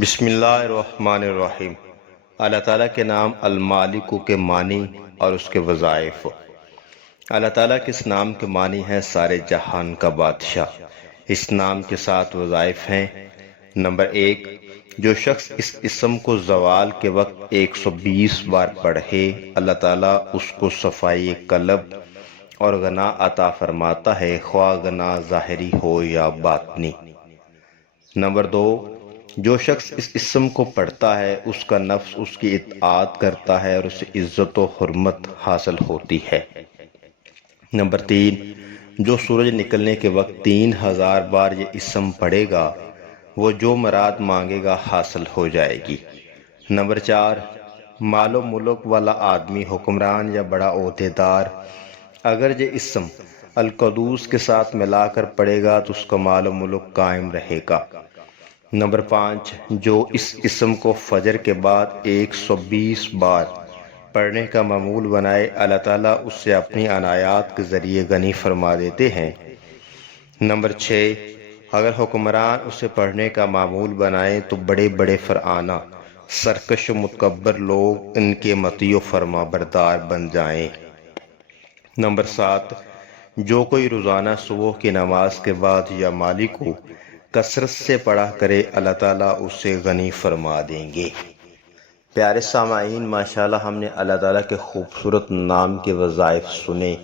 بسم اللہ الرحمن الرحیم۔ اللہ تعالیٰ کے نام المالک کے معنی اور اس کے وظائف۔ اللہ تعالیٰ کے اس نام کے معنی ہے سارے جہان کا بادشاہ۔ اس نام کے 7 وظائف ہیں۔ نمبر 1، جو شخص اس اسم کو زوال کے وقت 120 بار پڑھے اللہ تعالیٰ اس کو صفائی قلب اور غنا عطا فرماتا ہے، خواہ غنا ظاہری ہو یا باطنی۔ نمبر 2، جو شخص اس اسم کو پڑھتا ہے اس کا نفس اس کی اطاعت کرتا ہے اور اسے عزت و حرمت حاصل ہوتی ہے۔ نمبر 3، جو سورج نکلنے کے وقت 3000 بار یہ اسم پڑھے گا وہ جو مراد مانگے گا حاصل ہو جائے گی۔ نمبر 4، مال و ملک والا آدمی، حکمران یا بڑا عہدیدار اگر یہ اسم القدوس کے ساتھ ملا کر پڑھے گا تو اس کا مال و ملک قائم رہے گا۔ نمبر 5، جو اس اسم کو فجر کے بعد 120 بار پڑھنے کا معمول بنائے اللہ تعالیٰ اس سے اپنی عنایات کے ذریعے غنی فرما دیتے ہیں۔ نمبر 6، اگر حکمران اسے پڑھنے کا معمول بنائے تو بڑے بڑے فرعانہ سرکش و متکبر لوگ ان کے مطیع و فرما بردار بن جائیں۔ نمبر 7، جو کوئی روزانہ صبح کی نماز کے بعد یا مالک کو کثرت سے پڑھا کرے اللہ تعالیٰ اسے غنی فرما دیں گے۔ پیارے سامعین، ماشاءاللہ ہم نے اللہ تعالیٰ کے خوبصورت نام کے وظائف سنے۔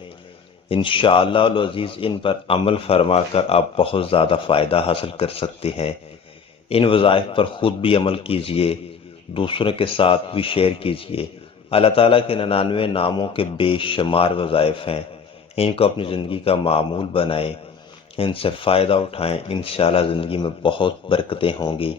انشاءاللہ العزیز ان پر عمل فرما کر آپ بہت زیادہ فائدہ حاصل کر سکتے ہیں۔ ان وظائف پر خود بھی عمل کیجئے، دوسروں کے ساتھ بھی شیئر کیجئے۔ اللہ تعالیٰ کے 99 ناموں کے بے شمار وظائف ہیں، ان کو اپنی زندگی کا معمول بنائیں، ان سے فائدہ اٹھائیں، انشاءاللہ زندگی میں بہت برکتیں ہوں گی۔